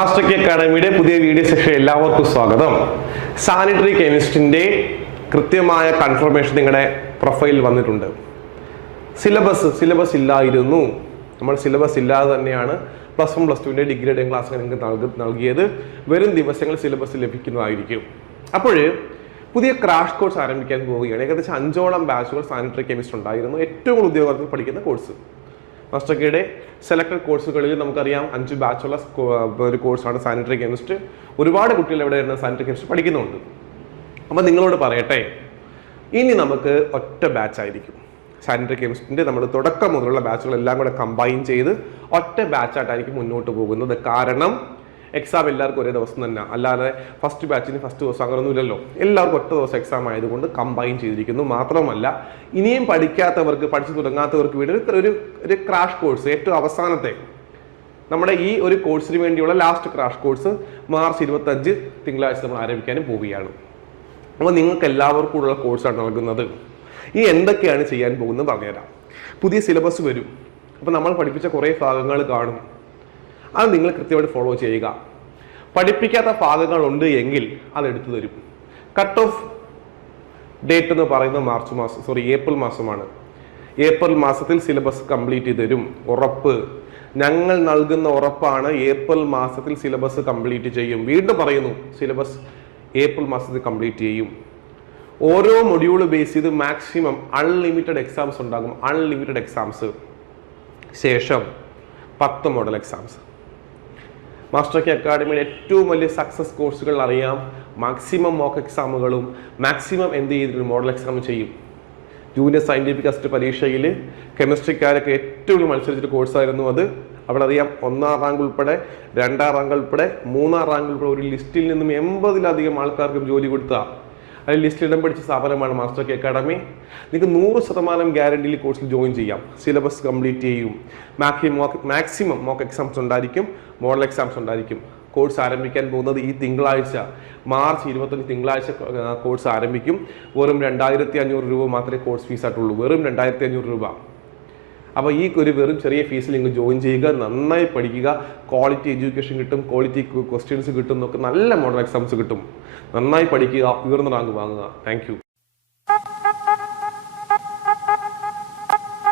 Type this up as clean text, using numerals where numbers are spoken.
Master K അക്കാഡമിയുടെ പുതിയ video session എല്ലാവർക്കും സ്വാഗതം. സാനിറ്ററി കെമിസ്ട്രിൻ്റെ കൃത്യമായ കൺഫർമേഷൻ നിങ്ങളുടെ പ്രൊഫൈലിൽ വന്നിട്ടുണ്ട്. സിലബസ് ഇല്ലായിരുന്നു. നമ്മൾ സിലബസ് ഇല്ലാതെ തന്നെയാണ് പ്ലസ് 1 പ്ലസ് 2 ഡിഗ്രി ക്ലാസ് നിങ്ങൾക്ക് നൽകിയത്. വരും ദിവസങ്ങൾ സിലബസ് ലഭിക്കുന്നതായിരിക്കും. അപ്പോൾ പുതിയ ക്രാഷ് കോഴ്സ് ആരംഭിക്കാൻ പോവുകയാണ്. ഏകദേശം 5ഓളം ബാച്ചുകൾ സാനിറ്ററി കെമിസ്ട്രി ഉണ്ടായിരുന്നു. ഏറ്റവും കൂടുതൽ ഉദ്യോഗാർത്ഥികൾ പഠിക്കുന്ന കോഴ്സ് മാസ്റ്റർ കെയുടെ സെലക്ടഡ് കോഴ്സുകളിൽ നമുക്കറിയാം 5 ബാച്ചുള്ള ഒരു കോഴ്സാണ് സാനിറ്ററി കെമിസ്ട്രി. ഒരുപാട് കുട്ടികൾ ഇവിടെ ഇരുന്ന് സാനിറ്ററി കെമിസ്ട്രി പഠിക്കുന്നുണ്ട്. അപ്പോൾ നിങ്ങളോട് പറയട്ടെ, ഇനി നമുക്ക് ഒറ്റ ബാച്ചായിരിക്കും സാനിറ്ററി കെമിസ്ട്രിൻ്റെ. നമ്മൾ തുടക്കം മുതലുള്ള ബാച്ചുകളെല്ലാം കൂടെ കമ്പൈൻ ചെയ്ത് ഒറ്റ ബാച്ചായിട്ടായിരിക്കും മുന്നോട്ട് പോകുന്നത്. കാരണം എക്സാം എല്ലാവർക്കും ഒരേ ദിവസം തന്നെ, അല്ലാതെ ഫസ്റ്റ് ബാച്ചിന് ഫസ്റ്റ് ദിവസം അങ്ങനെയൊന്നുമില്ലല്ലോ. എല്ലാവർക്കും ഒറ്റ ദിവസം എക്സാം ആയതുകൊണ്ട് കമ്പൈൻ ചെയ്തിരിക്കുന്നു. മാത്രമല്ല, ഇനിയും പഠിക്കാത്തവർക്ക്, പഠിച്ചു തുടങ്ങാത്തവർക്ക് വേണ്ടി ഒരു ക്രാഷ് കോഴ്സ്, ഏറ്റവും അവസാനത്തെ നമ്മുടെ ഈ ഒരു കോഴ്സിന് വേണ്ടിയുള്ള ലാസ്റ്റ് ക്രാഷ് കോഴ്സ് മാർച്ച് 25 തിങ്കളാഴ്ച നമ്മൾ ആരംഭിക്കാനും പോവുകയാണ്. അപ്പോൾ നിങ്ങൾക്ക് എല്ലാവർക്കും ഉള്ള കോഴ്സാണ് നൽകുന്നത്. ഈ എന്തൊക്കെയാണ് ചെയ്യാൻ പോകുന്നത് പറഞ്ഞുതരാം. പുതിയ സിലബസ് വരും. അപ്പോൾ നമ്മൾ പഠിപ്പിച്ച കുറേ ഭാഗങ്ങൾ കാണും. അത് നിങ്ങൾ കൃത്യമായിട്ട് ഫോളോ ചെയ്യുക. പഠിപ്പിക്കാത്ത ഭാഗങ്ങളുണ്ട് എങ്കിൽ അത് എടുത്തു തരും. കട്ട് ഓഫ് ഡേറ്റ് എന്ന് പറയുന്നത് ഏപ്രിൽ മാസമാണ്. ഏപ്രിൽ മാസത്തിൽ സിലബസ് കംപ്ലീറ്റ് ചെയ്ത് തരും. ഉറപ്പ്, ഞങ്ങൾ നൽകുന്ന ഉറപ്പാണ്. ഏപ്രിൽ മാസത്തിൽ സിലബസ് കംപ്ലീറ്റ് ചെയ്യും. വീണ്ടും പറയുന്നു, സിലബസ് ഏപ്രിൽ മാസത്തിൽ കംപ്ലീറ്റ് ചെയ്യും. ഓരോ മൊഡ്യൂൾ ബേസ് ചെയ്ത് മാക്സിമം അൺലിമിറ്റഡ് എക്സാംസ് ഉണ്ടാകും. അൺലിമിറ്റഡ് എക്സാംസ് ശേഷം 10 മോഡൽ എക്സാംസ്. മാസ്റ്റർ കെ അക്കാഡമിയുടെ ഏറ്റവും വലിയ സക്സസ് കോഴ്സുകൾ അറിയാം. മാക്സിമം മോക്ക് എക്സാമുകളും മാക്സിമം എന്ത് ചെയ്തിട്ട് മോഡൽ എക്സാം ചെയ്യും. ജൂനിയർ സയൻറ്റിഫിക് അസിസ്റ്റ് പരീക്ഷയിൽ കെമിസ്ട്രിക്കാരൊക്കെ ഏറ്റവും മത്സരിച്ചിട്ട് കോഴ്സായിരുന്നു അത്. അവിടെ അറിയാം, 1ാം റാങ്ക് ഉൾപ്പെടെ 2ാം റാങ്ക് ഉൾപ്പെടെ 3ാം റാങ്ക് ഉൾപ്പെടെ ഒരു ലിസ്റ്റിൽ നിന്നും 80-ലധികം ആൾക്കാർക്കും ജോലി കൊടുത്ത അതിൽ ലിസ്റ്റിൽ ഇടം പിടിച്ച സ്ഥാപനമാണ് മാസ്റ്റർ കെ അക്കാഡമി. നിങ്ങൾക്ക് 100% ഗ്യാരണ്ടിയിൽ കോഴ്സിൽ ജോയിൻ ചെയ്യാം. സിലബസ് കംപ്ലീറ്റ് ചെയ്യും. മാക്സിമം മോക്ക് എക്സാംസ് ഉണ്ടായിരിക്കും, മോഡൽ എക്സാംസ് ഉണ്ടായിരിക്കും. കോഴ്സ് ആരംഭിക്കാൻ പോകുന്നത് ഈ തിങ്കളാഴ്ച മാർച്ച് 25 തിങ്കളാഴ്ച കോഴ്സ് ആരംഭിക്കും. വെറും 2500 രൂപ മാത്രമേ കോഴ്സ് ഫീസായിട്ടുള്ളൂ. വെറും 2500 രൂപ. അപ്പോൾ ഈ ഒരു വെറും ചെറിയ ഫീസിൽ നിങ്ങൾ ജോയിൻ ചെയ്യുക. നന്നായി പഠിക്കുക. ക്വാളിറ്റി എഡ്യൂക്കേഷൻ കിട്ടും, ക്വാളിറ്റി ക്വസ്റ്റ്യൻസ് കിട്ടും, നമുക്ക് നല്ല മോഡൽ എക്സാംസ് കിട്ടും. നന്നായി പഠിക്കുക, ഉയർന്ന റാങ്ക് വാങ്ങുക. Thank you.